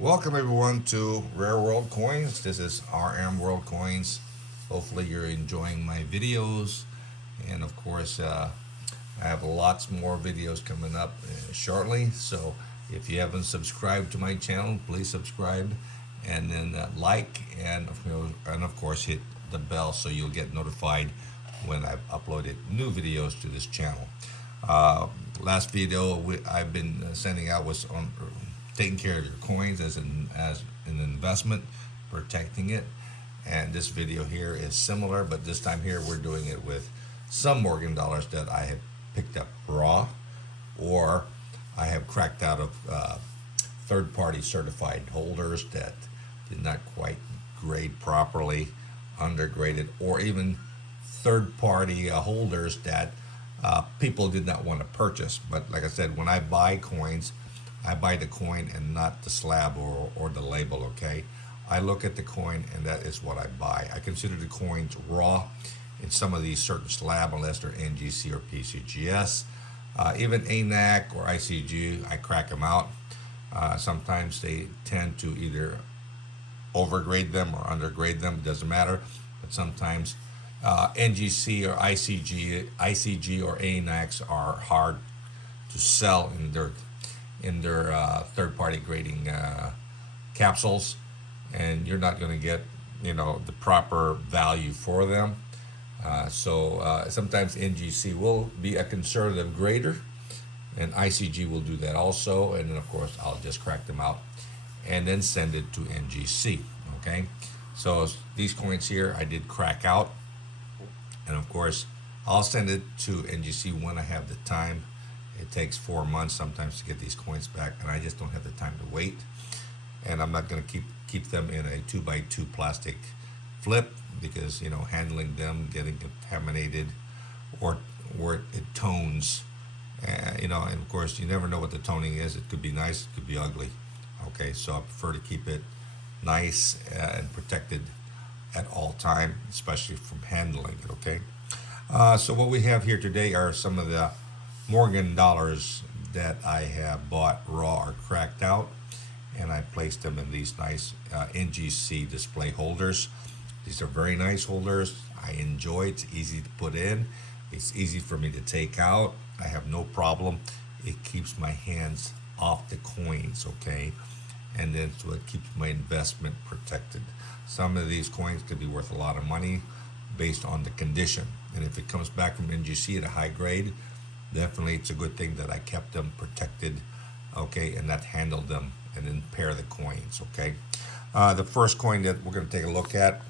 Welcome everyone to Rare World Coins. This is rmworldcoins. Hopefully you're enjoying my videos, and of course I have lots more videos coming up shortly. So if you haven't subscribed to my channel, please subscribe, and then like, and of course hit the bell so you'll get notified when I've uploaded new videos to this channel. Uh, Last video I've been sending out was on taking care of your coins as an investment, protecting it. And this video here is similar, but this time here we're doing it with some Morgan dollars that I have picked up raw, or I have cracked out of third-party certified holders that did not quite grade properly, undergraded, or even third-party holders that people did not want to purchase. But like I said, when I buy coins, I buy the coin and not the slab or the label, okay? I look at the coin and that is what I buy. I consider the coins raw in some of these certain slab, unless they're NGC or PCGS. Even ANAC or ICG, I crack them out. Sometimes they tend to either overgrade them or undergrade them, doesn't matter. But sometimes NGC or ICG or ANACs are hard to sell in their third-party grading capsules, and you're not going to get the proper value for them. So sometimes NGC will be a conservative grader, and ICG will do that also. And then of course I'll just crack them out and then send it to NGC. Okay, so these coins here I did crack out, and of course I'll send it to NGC when I have the time. It takes 4 months sometimes to get these coins back, and I just don't have the time to wait. And I'm not going to keep them in a 2x2 plastic flip, because handling them, getting contaminated, or it tones, and of course you never know what the toning is. It could be nice, it could be ugly. Okay, so I prefer to keep it nice and protected at all time, especially from handling it. Okay, so what we have here today are some of the Morgan dollars that I have bought raw or cracked out, and I placed them in these nice NGC display holders. These are very nice holders. I enjoy it. It's easy to put in. It's easy for me to take out. I have no problem. It keeps my hands off the coins, okay? And then so it keeps my investment protected. Some of these coins could be worth a lot of money based on the condition. And if it comes back from NGC at a high grade, definitely it's a good thing that I kept them protected, okay, and not handled them and then pair the coins, okay. The first coin that we're going to take a look at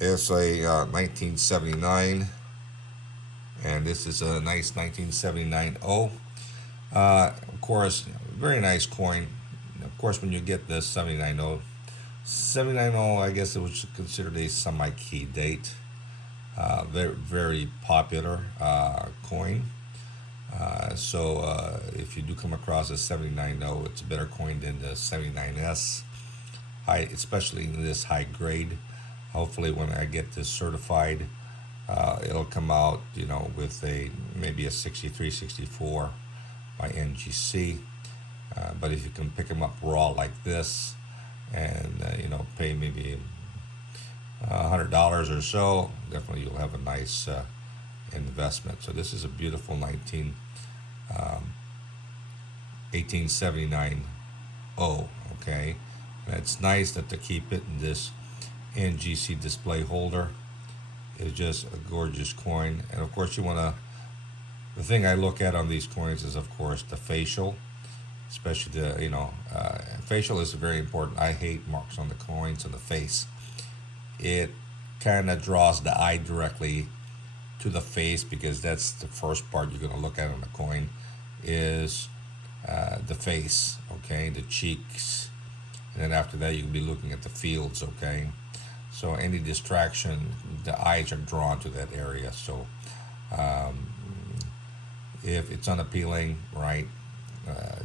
is a 1979, and this is a nice 1979 O. Of course, very nice coin. Of course, when you get this 79 O, I guess it was considered a semi-key date. Very, very popular coin. So if you do come across a 79.0, it's a better coin than the 79S, especially in this high grade. Hopefully when I get this certified, it'll come out, with maybe a 63, 64 by NGC. But if you can pick them up raw like this, and pay maybe $100 or so, definitely you'll have a nice investment. So this is a beautiful 1879 O, okay. And it's nice that to keep it in this NGC display holder. It's just a gorgeous coin. And of course the thing I look at on these coins is of course the facial, especially facial is very important. I hate marks on the coins on the face. It kind of draws the eye directly to the face, because that's the first part you're going to look at on the coin is the face, okay, the cheeks, and then after that you'll be looking at the fields, okay. So any distraction, the eyes are drawn to that area. So if it's unappealing, right,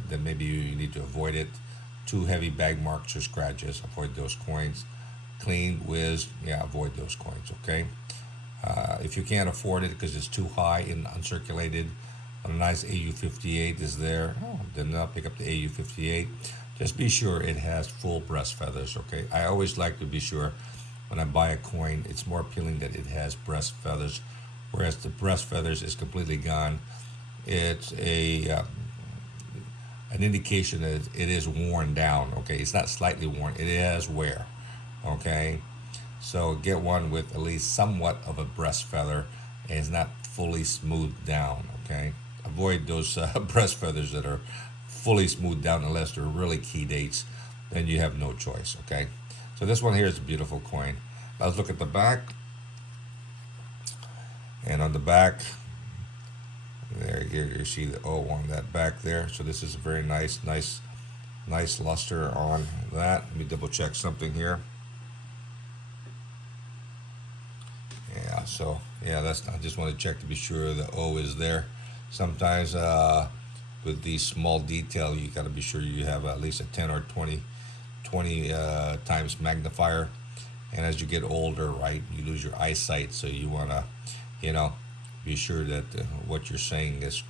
then maybe you need to avoid it. Too heavy bag marks or scratches, avoid those coins. Clean, whiz, yeah, avoid those coins, okay. If you can't afford it because it's too high and uncirculated, a nice AU58 is there, then I'll pick up the AU58. Just be sure it has full breast feathers, okay? I always like to be sure when I buy a coin, it's more appealing that it has breast feathers, whereas the breast feathers is completely gone. It's a an indication that it is worn down, okay? It's not slightly worn, it has wear, okay? So get one with at least somewhat of a breast feather and it's not fully smoothed down, okay? Avoid those breast feathers that are fully smoothed down unless they're really key dates. Then you have no choice, okay? So this one here is a beautiful coin. Now let's look at the back. And on the back, there you see the O on that back there. So this is a very nice luster on that. Let me double check something here. Yeah, so yeah, I just want to check to be sure the O is there. Sometimes with these small detail, you got to be sure you have at least a 10 or 20 times magnifier. And as you get older, right, you lose your eyesight, so you want to, be sure that what you're saying is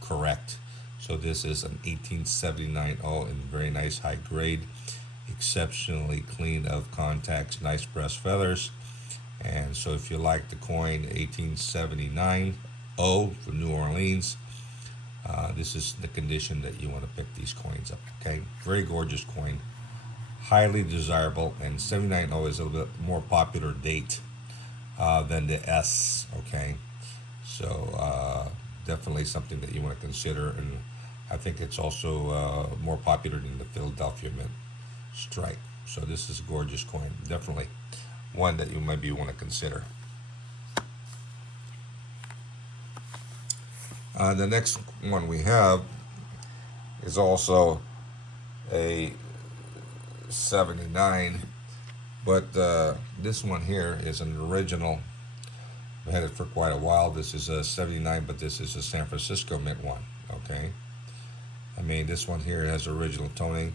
correct. So this is an 1879 O in very nice high grade, exceptionally clean of contacts, nice breast feathers. And so if you like the coin 1879 O from New Orleans, this is the condition that you want to pick these coins up, okay? Very gorgeous coin, highly desirable, and 79O is a little bit more popular date than the S, okay? So definitely something that you want to consider, and I think it's also more popular than the Philadelphia Mint Strike. So this is a gorgeous coin, definitely one that you maybe want to consider. The next one we have is also a 79, but this one here is an original. I've had it for quite a while. This is a 79, but this is a San Francisco Mint one, okay? I mean, this one here has original toning.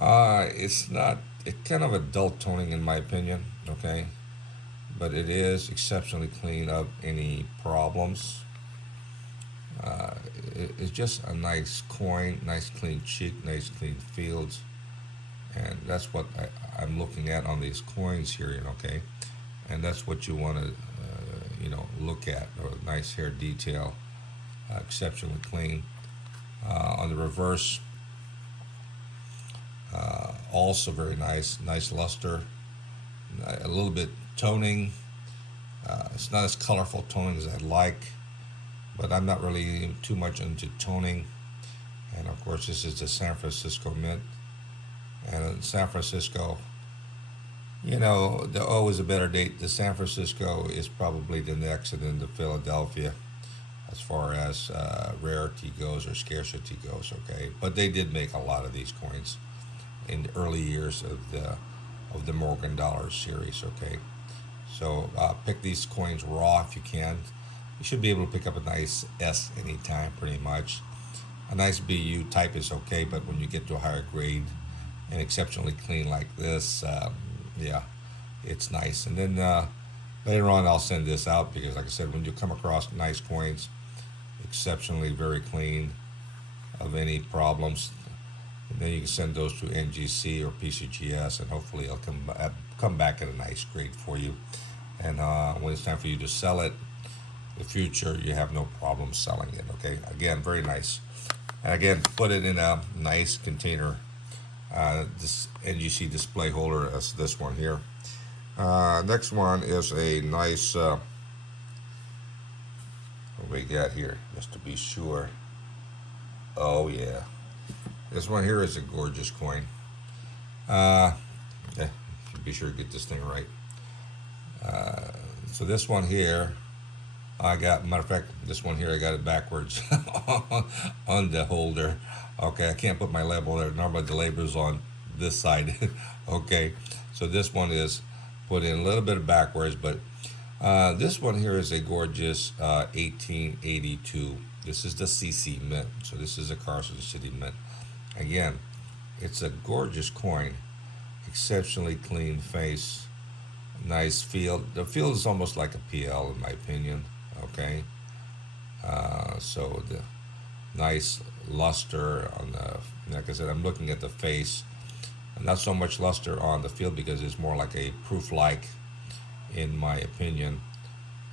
It's kind of a dull toning in my opinion, okay? But it is exceptionally clean of any problems. It's just a nice coin, nice clean cheek, nice clean fields, and that's what I'm looking at on these coins here, okay? And that's what you want to, look at. Or nice hair detail, exceptionally clean. On the reverse, also very nice luster, a little bit toning. It's not as colorful toning as I'd like, but I'm not really too much into toning. And of course, this is the San Francisco Mint. And in San Francisco, the O is a better date. The San Francisco is probably the next, and then the Philadelphia, as far as rarity goes or scarcity goes, okay? But they did make a lot of these coins in the early years of the Morgan Dollar series, okay? So pick these coins raw if you can. You should be able to pick up a nice S anytime, pretty much. A nice BU type is okay, but when you get to a higher grade and exceptionally clean like this, yeah, it's nice. And then later on, I'll send this out because, like I said, when you come across nice coins, exceptionally very clean of any problems, and then you can send those to NGC or PCGS, and hopefully it'll come back at a nice grade for you. And when it's time for you to sell it, the future, you have no problem selling it, okay? Again, very nice. And again, put it in a nice container. This NGC display holder as this one here. Next one is a nice, what we got here, just to be sure. Oh yeah. This one here is a gorgeous coin. Yeah, be sure to get this thing right. So this one here, matter of fact, this one here, I got it backwards on the holder. Okay, I can't put my label there. Normally the label's on this side. Okay, so this one is put in a little bit backwards, but this one here is a gorgeous 1882. This is the CC Mint, so this is a Carson City Mint. Again, it's a gorgeous coin, exceptionally clean face, nice feel. The feel is almost like a PL in my opinion. Okay, so the nice luster on the Like I said, I'm looking at the face, not so much luster on the field because it's more like a proof-like, in my opinion,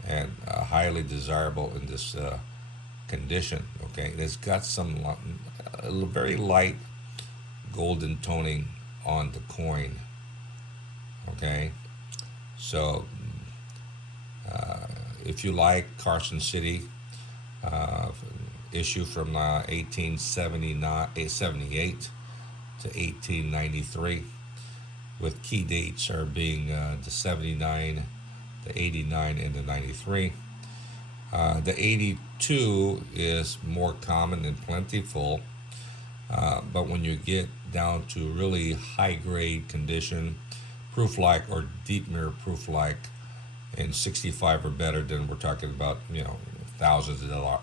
and highly desirable in this condition. Okay, it's got some very light golden toning on the coin. Okay, so if you like Carson City, uh, issue from 1878 to 1893, with key dates are being the 79, the 89, and the 93. The 82 is more common and plentiful, but when you get down to really high grade condition, proof like or deep mirror proof like, and 65 or better, then we're talking about, thousands of dollars.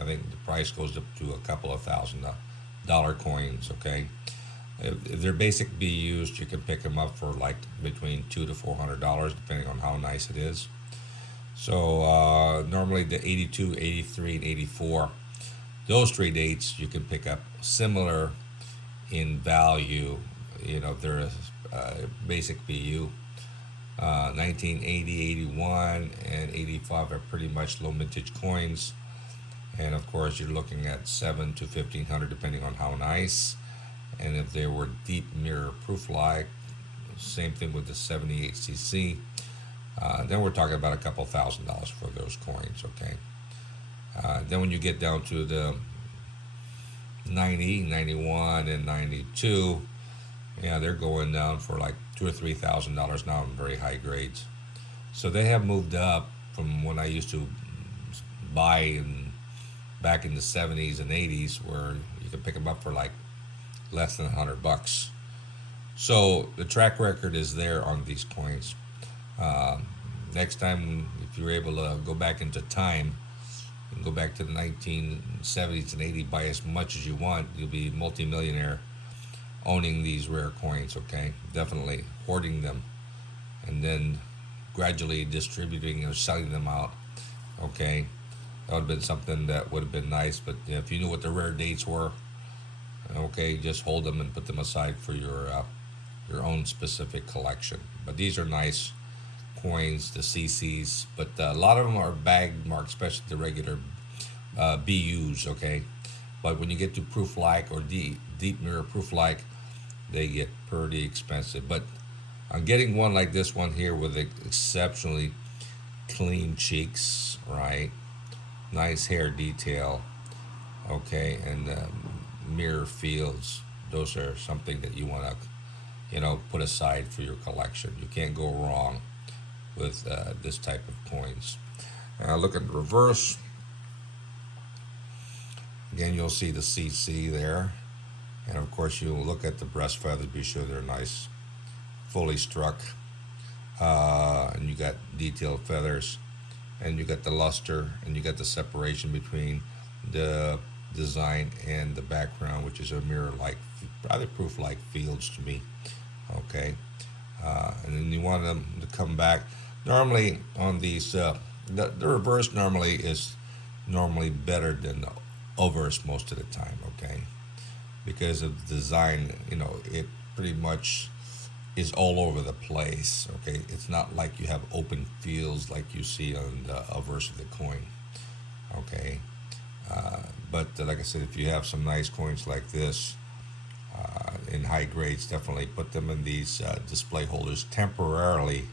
I think the price goes up to a couple of $1,000 coins. Okay, if they're basic BUs, you can pick them up for like between $200 to $400, depending on how nice it is. So normally the 82, 83, and 84, those three dates you can pick up similar in value. They're a basic BU. 1980, 81, and 85 are pretty much low mintage coins. And of course, you're looking at $700 to $1,500 depending on how nice. And if they were deep mirror proof like, same thing with the 78cc. Then we're talking about a couple $1,000s for those coins. Okay. Then when you get down to the 90, 91, and 92, yeah, they're going down for like $2,000 or $3,000 now in very high grades. So they have moved up from when I used to buy back in the 70s and 80s, where you could pick them up for like less than $100. So the track record is there on these coins. Next time, if you're able to go back into time and go back to the 1970s and 80s, buy as much as you want, you'll be multimillionaire owning these rare coins. Okay, definitely hoarding them and then gradually distributing or selling them out. Okay, that would have been something that would have been nice. But if you knew what the rare dates were, okay, just hold them and put them aside for your own specific collection. But these are nice coins, the CCs, but a lot of them are bag marked, especially the regular BUs. Okay, but when you get to proof like or deep mirror proof like, they get pretty expensive. But I'm getting one like this one here with exceptionally clean cheeks, right? Nice hair detail, okay, and mirror fields. Those are something that you want to, put aside for your collection. You can't go wrong with this type of coins. Look at the reverse. Again, you'll see the CC there. And of course, you'll look at the breast feathers, be sure they're nice, fully struck. And you got detailed feathers. And you got the luster, and you got the separation between the design and the background, which is a mirror-like, rather proof-like fields to me. Okay. And then you want them to come back. Normally on these, the reverse normally is better than the obverse most of the time. Okay. Because of the design, it pretty much is all over the place. Okay, it's not like you have open fields like you see on the obverse of the coin. Okay, but like I said, if you have some nice coins like this in high grades, definitely put them in these display holders temporarily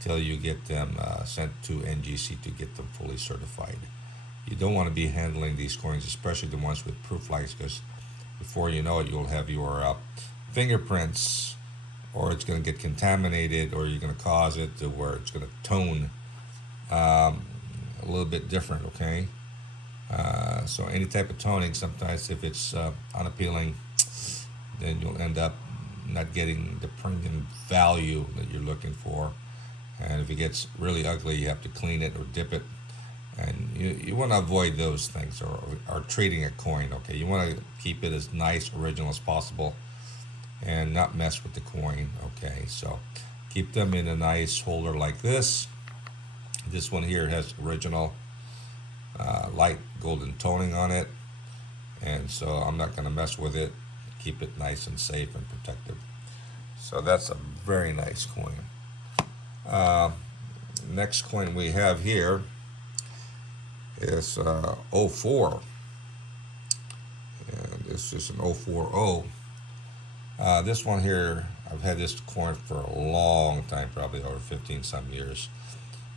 till you get them sent to NGC to get them fully certified. You don't want to be handling these coins, especially the ones with proof likes, because before you know it, you'll have your fingerprints, or it's going to get contaminated, or you're going to cause it to where it's going to tone a little bit different. Okay, so any type of toning, sometimes if it's unappealing, then you'll end up not getting the premium value that you're looking for. And if it gets really ugly, you have to clean it or dip it. And you want to avoid those things, or trading a coin. Okay, you want to keep it as nice, original as possible, and not mess with the coin. Okay, so keep them in a nice holder like this. This one here has original light golden toning on it, and so I'm not going to mess with it. keep it nice and safe and protected. So that's a very nice coin. Uh, Next coin we have here is 04, and this is an 040. This one here, I've had this coin for a long time, probably over 15 some years.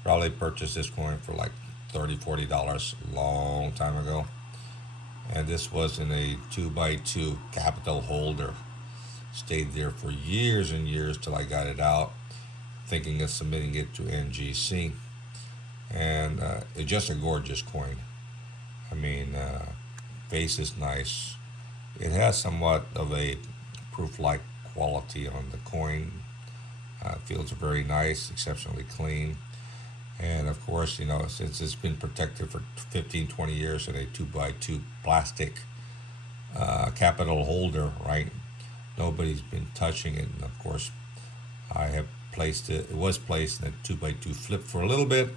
Probably purchased this coin for like $30, $40 long time ago. And this was in a 2x2 capital holder. Stayed there for years and years till I got it out, thinking of submitting it to NGC. And it's just a gorgeous coin. I mean, face is nice. It has somewhat of a proof-like quality on the coin. Feels very nice, exceptionally clean. And of course, since it's been protected for 15, 20 years in a 2x2 plastic capital holder, right? Nobody's been touching it. And of course, I have placed it, it was placed in a 2x2 flip for a little bit.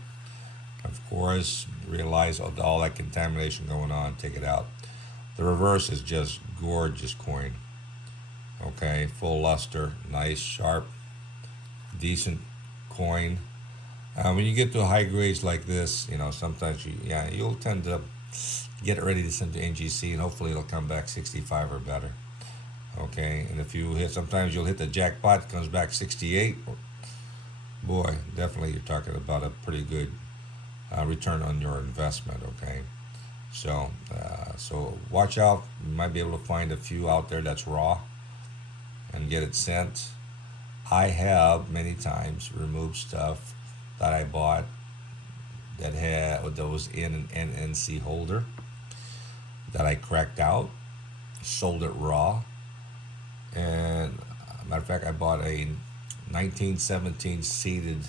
Of course, realize all that contamination going on, take it out. The reverse is just gorgeous coin. Okay, full luster, nice, sharp, decent coin. When you get to high grades like this, sometimes you'll tend to get it ready to send to NGC, and hopefully it'll come back 65 or better. Okay, and if you hit, sometimes you'll hit the jackpot, it comes back 68. Boy, definitely you're talking about a pretty good return on your investment. Okay, so watch out. You might be able to find a few out there that's raw and get it sent. I have many times removed stuff that I bought that was in an NNC holder that I cracked out, sold it raw, and matter of fact, I bought a 1917 seeded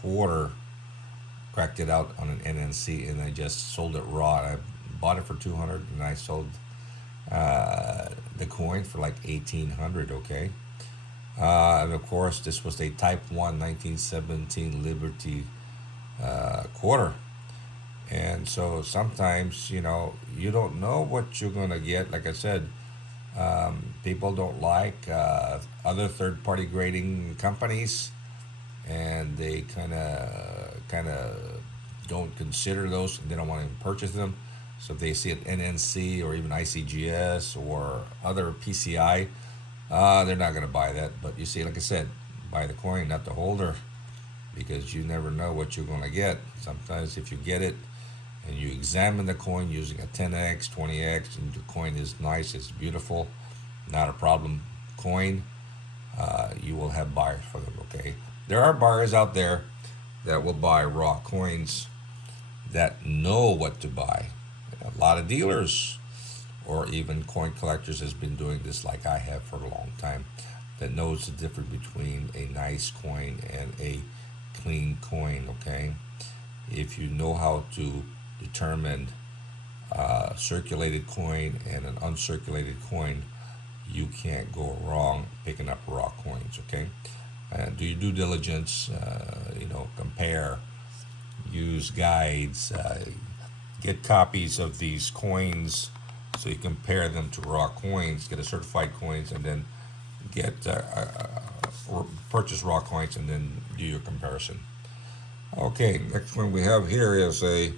quarter, cracked it out on an NNC, and I just sold it raw. I bought it for 200, and I sold the coin for like 1800. Okay. And of course, this was a Type 1 1917 Liberty quarter. And so sometimes, you don't know what you're going to get. Like I said, people don't like other third-party grading companies, and they kind of don't consider those, and they don't want to purchase them. So if they see an NNC or even ICGS or other PCI, they're not going to buy that. But you see, like I said, buy the coin, not the holder, because you never know what you're going to get. Sometimes if you get it and you examine the coin using a 10x, 20x, and the coin is nice, it's beautiful, not a problem coin, you will have buyers for them. Okay, there are buyers out there that will buy raw coins that know what to buy. A lot of dealers or even coin collectors has been doing this like I have for a long time, that knows the difference between a nice coin and a clean coin. Okay, if you know how to determine circulated coin and an uncirculated coin, you can't go wrong picking up raw coins. Okay, and do your due diligence. Compare, use guides, get copies of these coins so you compare them to raw coins, get a certified coins, and then get purchase raw coins and then do your comparison. Okay, next one we have here is a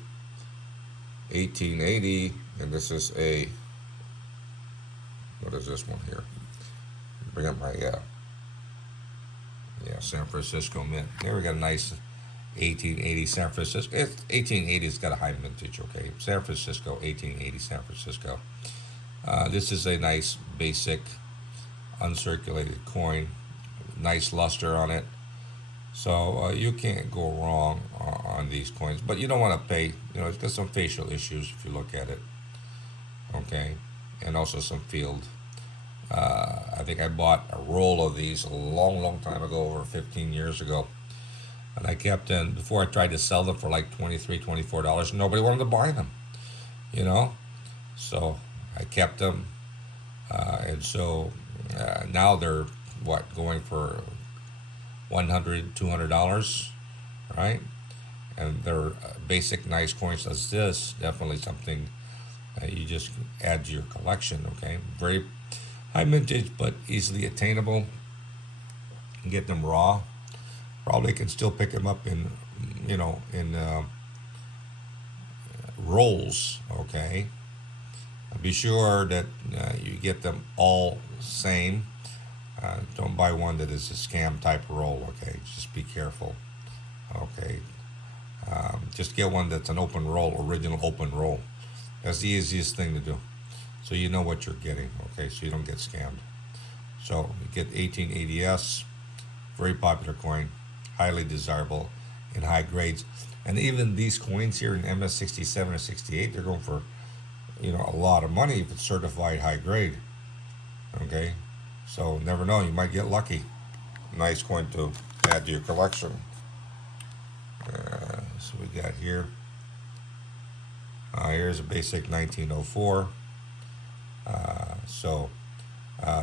1880, and this is a, what is this one here? Bring up my San Francisco mint. There we got a nice 1880 San Francisco. 1880's got a high mintage. Okay, San Francisco, 1880 San Francisco. This is a nice basic uncirculated coin, nice luster on it. So you can't go wrong on these coins, but you don't want to pay. It's got some facial issues if you look at it. Okay, and also some field. I think I bought a roll of these a long time ago, over 15 years ago. And I kept them, before I tried to sell them for like $23, $24. Nobody wanted to buy them, So I kept them. And so now they're, going for $100, $200, right? And they're basic nice coins as this, definitely something you just add to your collection. Okay, very High mintage, but easily attainable. You can get them raw. Probably can still pick them up in, in rolls. Okay. Be sure that you get them all same. Don't buy one that is a scam type roll. Okay. Just be careful. Okay. Just get one that's an open roll, original open roll. That's the easiest thing to do. So you know what you're getting. Okay. So you don't get scammed. So you get 1880s, very popular coin, highly desirable in high grades. And even these coins here in MS67 or 68, they're going for, a lot of money if it's certified high grade. Okay, so never know, you might get lucky. Nice coin to add to your collection. So we got here. Here's a basic 1904.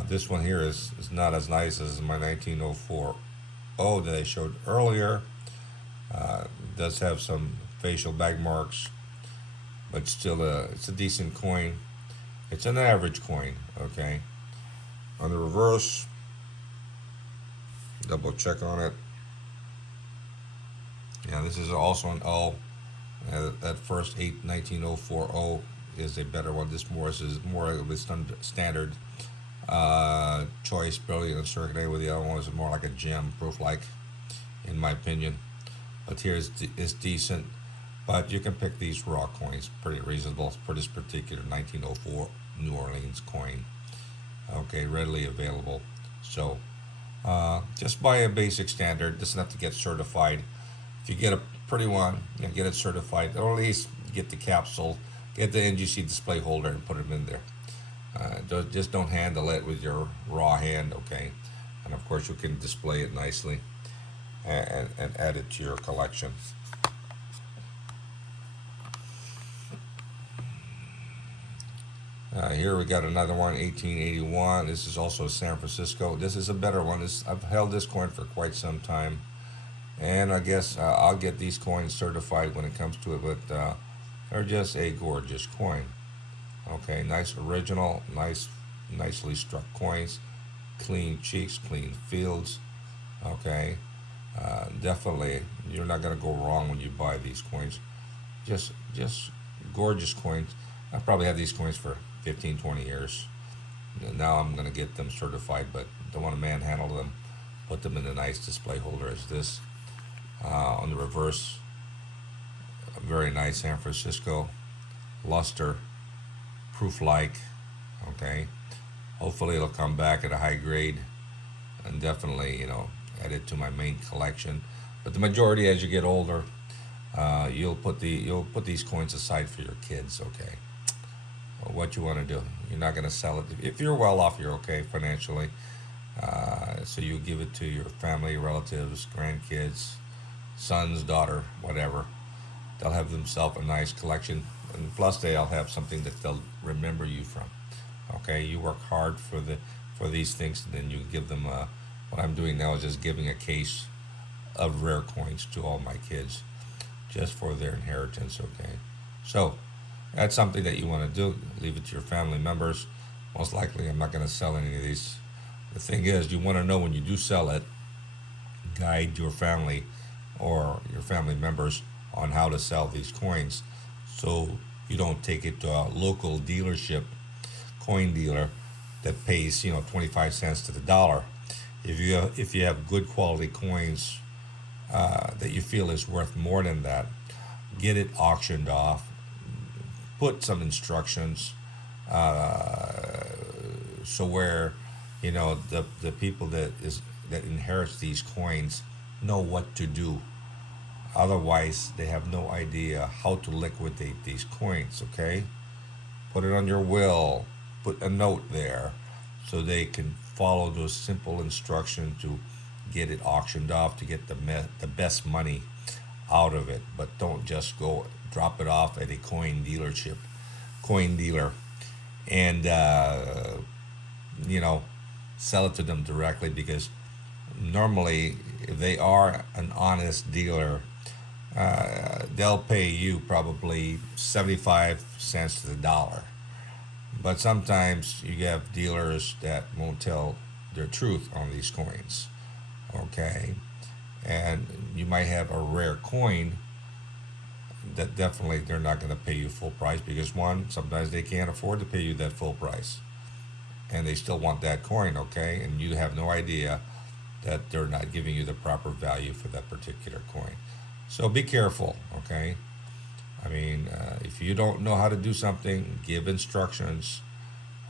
This one here is not as nice as my 1904 that I showed earlier. Does have some facial bag marks, but still it's a decent coin. It's an average coin. Okay. On the reverse, double check on it. Yeah, this is also an O. That first 1904 O is a better one. This is more of a standard choice, brilliant and circular, with the other one is more like a gem, proof like, in my opinion. But here is decent. But you can pick these raw coins, pretty reasonable for this particular 1904 New Orleans coin. Okay, readily available. So just buy a basic standard. Doesn't have to get certified. If you get a pretty one, get it certified, or at least get the capsule, get the NGC display holder, and put it in there. Just don't handle it with your raw hand, okay? And of course, you can display it nicely and add it to your collection. Here we got another one, 1881. This is also San Francisco. This is a better one. I've held this coin for quite some time, and I guess I'll get these coins certified when it comes to it. But they're just a gorgeous coin. Okay, nice original, nicely struck coins, clean cheeks, clean fields. Okay, definitely you're not gonna go wrong when you buy these coins. Just gorgeous coins. I probably have these coins for 15, 20 years. Now I'm gonna get them certified, but don't want to manhandle them. Put them in a nice display holder as this. On the reverse, a very nice San Francisco luster, proof like. Okay, hopefully it'll come back at a high grade, and definitely add it to my main collection. But the majority, as you get older, you'll put these coins aside for your kids. Okay, what you want to do, you're not going to sell it. If you're well off, you're okay financially. So you give it to your family, relatives, grandkids, sons, daughter, whatever. They'll have themselves a nice collection, and plus they'll have something that they'll remember you from. Okay, you work hard for these things, and then you give them. What I'm doing now is just giving a case of rare coins to all my kids, just for their inheritance. Okay, so that's something that you want to do. Leave it to your family members. Most likely, I'm not going to sell any of these. The thing is, you want to know when you do sell it, guide your family or your family members on how to sell these coins, so you don't take it to a local dealership, coin dealer, that pays 25 cents to the dollar. If you have good quality coins that you feel is worth more than that, get it auctioned off. Put some instructions so where the people that inherits these coins know what to do. Otherwise, they have no idea how to liquidate these coins. Okay, put it on your will. Put a note there so they can follow those simple instructions to get it auctioned off, to get the best money out of it. But don't just go drop it off at a coin dealer, and sell it to them directly, because normally, if they are an honest dealer, they'll pay you probably 75 cents to the dollar. But sometimes you have dealers that won't tell their truth on these coins. Okay, and you might have a rare coin that definitely they're not going to pay you full price, because one, sometimes they can't afford to pay you that full price, and they still want that coin. Okay, and you have no idea that they're not giving you the proper value for that particular coin. So be careful. Okay, I mean, if you don't know how to do something, give instructions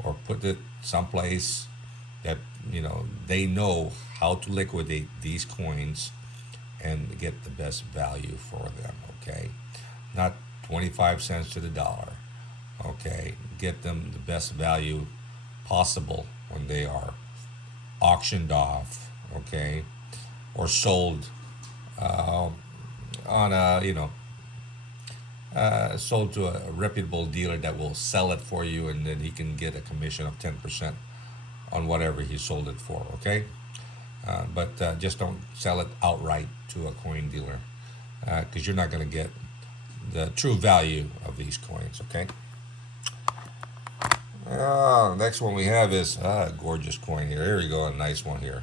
or put it someplace that they know how to liquidate these coins and get the best value for them. Okay, not 25 cents to the dollar. Okay, get them the best value possible when they are auctioned off. Okay, or sold uh, on a sold to a reputable dealer that will sell it for you, and then he can get a commission of 10% on whatever he sold it for. Okay, but just don't sell it outright to a coin dealer, because you're not going to get the true value of these coins. Okay. Next one we have is a gorgeous coin here. Here we go, a nice one here.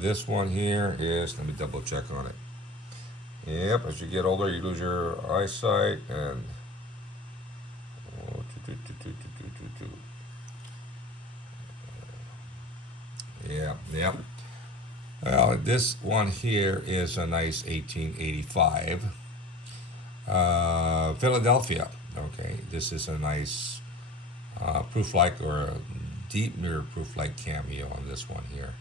This one here is, let me double check on it. Yep, as you get older, you lose your eyesight, and yeah, yeah. Well, this one here is a nice 1885 Philadelphia. Okay, this is a nice proof like, or a deep mirror proof like cameo on this one here.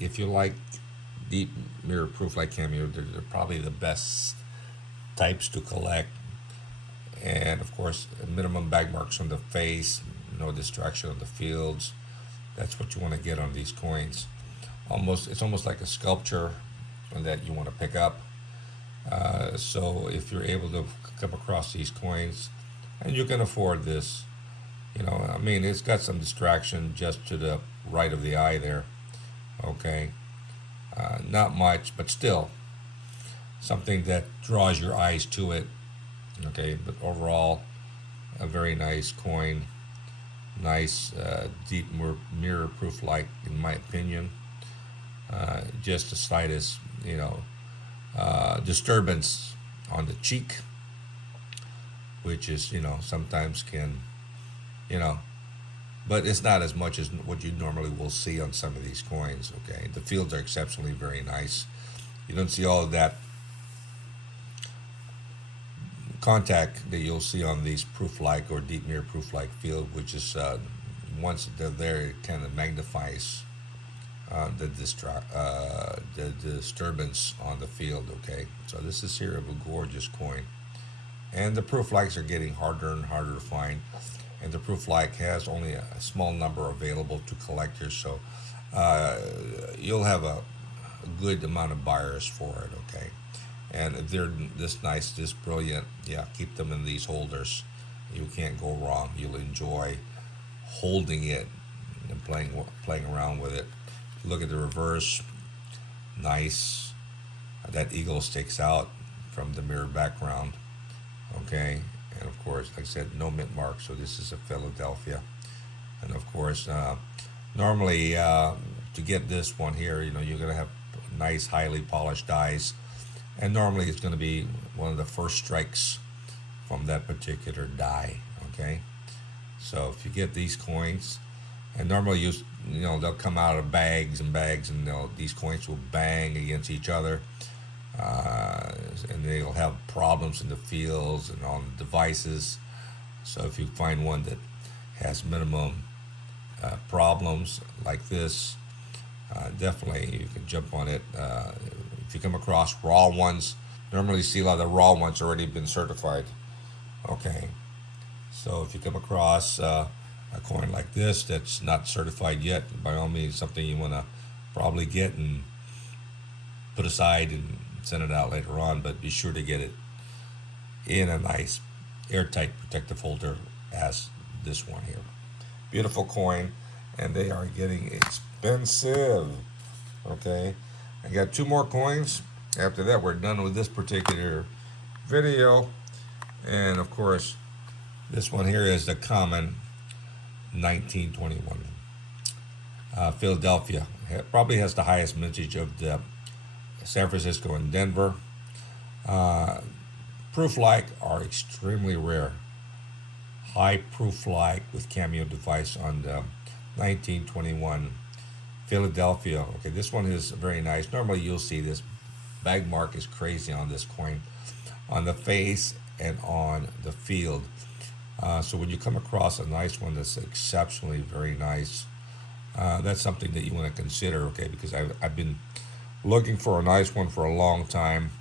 If you like deep mirror proof like cameo, they're probably the best types to collect. And of course, minimum bag marks on the face, no distraction on the fields. That's what you want to get on these coins. It's almost like a sculpture that you want to pick up. So if you're able to come across these coins, and you can afford this, I mean, it's got some distraction just to the right of the eye there. Okay, not much, but still something that draws your eyes to it. Okay, but overall, a very nice coin, nice deep mirror proof like, in my opinion. Just the slightest, disturbance on the cheek, which is, sometimes can, you know, but it's not as much as what you normally will see on some of these coins. Okay, the fields are exceptionally very nice. You don't see all of that contact that you'll see on these proof like or deep mirror proof like field, which is once they're there, it kind of magnifies the disturbance on the field. Okay, so this is here of a gorgeous coin, and the proof likes are getting harder and harder to find, and the proof like has only a small number available to collectors, so you'll have a good amount of buyers for it. Okay, and if they're this nice, this brilliant, yeah, keep them in these holders. You can't go wrong. You'll enjoy holding it and playing around with it. Look at the reverse, nice. That eagle sticks out from the mirror background. Okay, and of course, like I said, no mint mark, so this is a Philadelphia. And of course, normally to get this one here, you're gonna have nice, highly polished dies, and normally it's gonna be one of the first strikes from that particular die. Okay, so if you get these coins, and normally they'll come out of bags and bags, and these coins will bang against each other, and they'll have problems in the fields and on the devices. So if you find one that has minimum problems like this, definitely you can jump on it. If you come across raw ones, normally you see a lot of the raw ones already been certified. Okay, so if you come across a coin like this that's not certified yet, by all means, something you want to probably get and put aside and send it out later on, but be sure to get it in a nice airtight protective holder as this one here. Beautiful coin, and they are getting expensive. Okay, I got two more coins. After that, we're done with this particular video, and of course, This one here is the common 1921. Philadelphia probably has the highest mintage of the San Francisco and Denver. Uh, Proof like are extremely rare. High proof like with cameo device on the 1921 Philadelphia. Okay, this one is very nice. Normally you'll see this bag mark is crazy on this coin, on the face and on the field. So when you come across a nice one that's exceptionally very nice, that's something that you want to consider. Okay, because I've been looking for a nice one for a long time,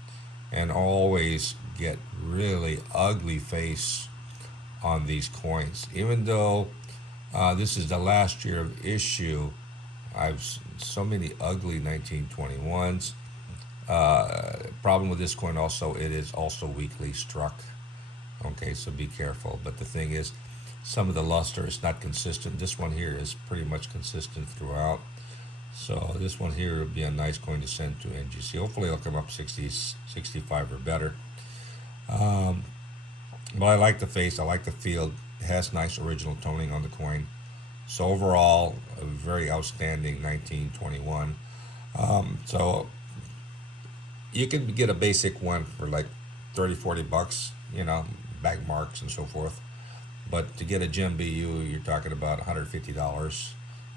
and always get really ugly face on these coins. Even though this is the last year of issue, I've so many ugly 1921s. Problem with this coin also, it is also weakly struck. Okay, so be careful. But the thing is, some of the luster is not consistent. This one here is pretty much consistent throughout. So this one here would be a nice coin to send to NGC. Hopefully it'll come up 60, 65 or better. Um, but I like the face. I like the feel. It has nice original toning on the coin. So overall, a very outstanding 1921. So you can get a basic one for like 30, 40 bucks, bag marks and so forth. But to get a gem BU, you're talking about $150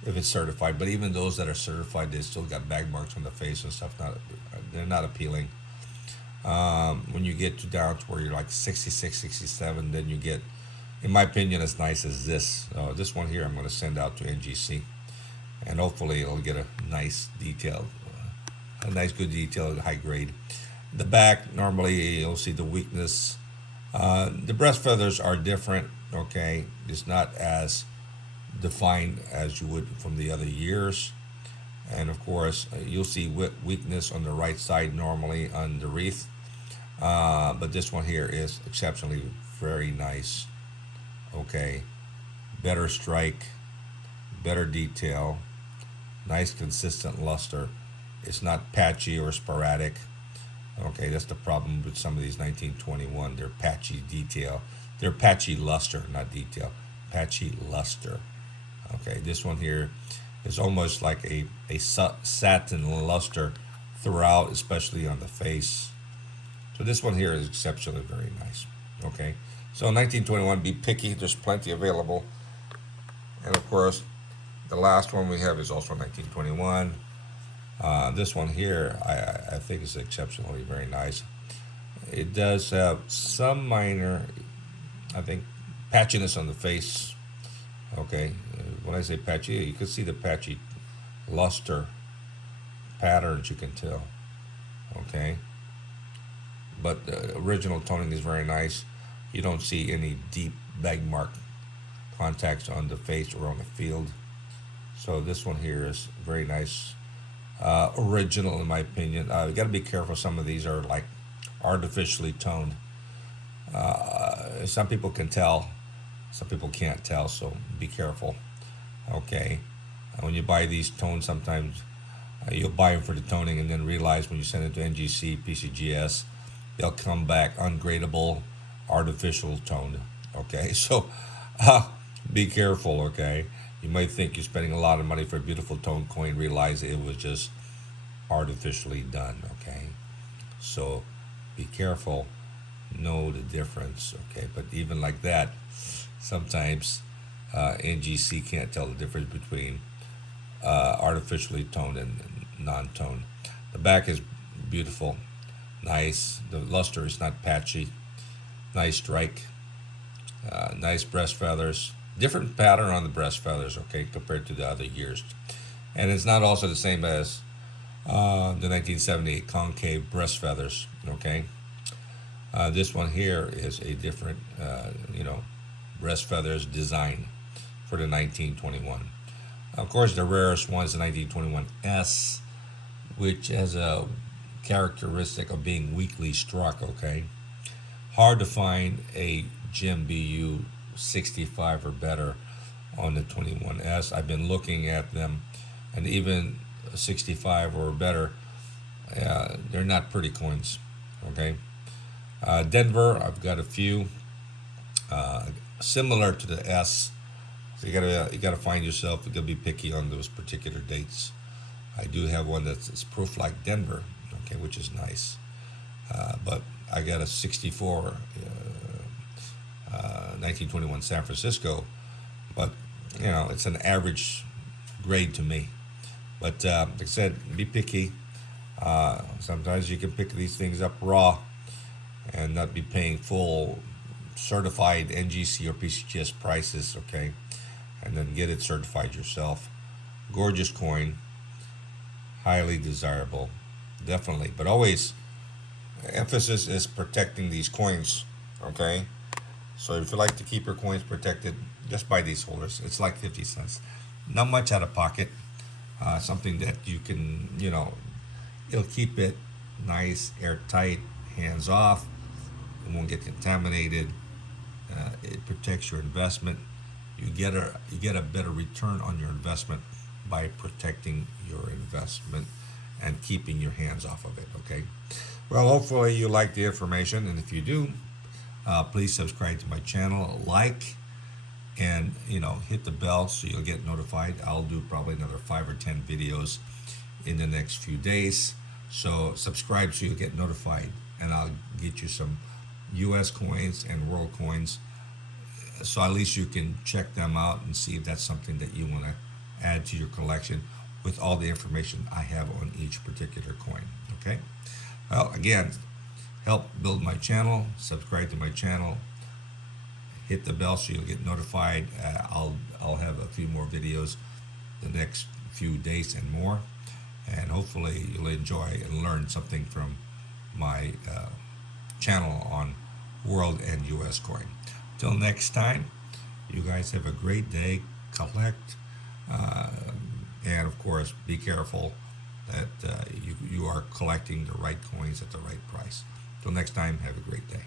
if it's certified. But even those that are certified, they still got bag marks on the face and stuff. They're not appealing. When you get down to where you're like 66, 67, then you get, in my opinion, as nice as this. This one here I'm going to send out to NGC. And hopefully it'll get a nice detail, a nice good detail, high grade. The back, normally you'll see the weakness. The breast feathers are different, okay? It's not as defined as you would from the other years. And of course, you'll see weakness on the right side normally on the wreath. But this one here is exceptionally very nice, okay? Better strike, better detail, nice consistent luster. It's not patchy or sporadic. Okay, that's the problem with some of these 1921. They're patchy detail. They're patchy luster, not detail. Patchy luster. Okay, this one here is almost like a satin luster throughout, especially on the face. So this one here is exceptionally very nice. Okay, so 1921, be picky. There's plenty available. And of course, the last one we have is also 1921. This one here, I think is exceptionally very nice. It does have some minor, I think, patchiness on the face. Okay, when I say patchy, you can see the patchy luster patterns, you can tell. Okay, but the original toning is very nice. You don't see any deep bag mark contacts on the face or on the field. So this one here is very nice. Original in my opinion. You got to be careful. Some of these are like artificially toned. Some people can tell, some people can't tell. So be careful. Okay. When you buy these tones, sometimes you'll buy them for the toning and then realize when you send it to NGC, PCGS, they'll come back ungradable, artificial toned. Okay. So be careful. Okay. You might think you're spending a lot of money for a beautiful tone coin, realize it was just artificially done, okay? So be careful, know the difference, okay? But even like that, sometimes NGC can't tell the difference between artificially toned and non-toned. The back is beautiful, nice. The luster is not patchy, nice strike, nice breast feathers. Different pattern on the breast feathers, okay, compared to the other years. And it's not also the same as the 1978 concave breast feathers, okay. This one here is a different, breast feathers design for the 1921. Of course, the rarest one is the 1921S, which has a characteristic of being weakly struck, okay. Hard to find a gem BU 65 or better on the 21S. I've been looking at them, and even 65 or better, they're not pretty coins. Okay, Denver, I've got a few. similar to the S. So you gotta find yourself. You gotta be picky on those particular dates. I do have one that's proof like Denver, okay, which is nice. But I got a 64 1921 San Francisco, but it's an average grade to me. But like I said, be picky. Sometimes you can pick these things up raw and not be paying full certified NGC or PCGS prices, okay? And then get it certified yourself. Gorgeous coin, highly desirable, definitely. But always, emphasis is protecting these coins, okay? So if you like to keep your coins protected, just buy these holders. It's like 50 cents. Not much out of pocket. Something that you can, it'll keep it nice, airtight, hands off. It won't get contaminated. It protects your investment. You get a better return on your investment by protecting your investment and keeping your hands off of it. Okay. Well, hopefully you like the information, and if you do, please subscribe to my channel, like, and hit the bell so you'll get notified. I'll do probably another 5 or 10 videos in the next few days. So subscribe so you'll get notified, and I'll get you some U.S. coins and world coins, so at least you can check them out and see if that's something that you want to add to your collection with all the information I have on each particular coin. Okay. Well, again, help build my channel, subscribe to my channel, hit the bell so you'll get notified. I'll have a few more videos the next few days and more, and hopefully you'll enjoy and learn something from my channel on world and US coin. Till next time, you guys have a great day. Collect, and of course, be careful that you are collecting the right coins at the right price. Till next time, have a great day.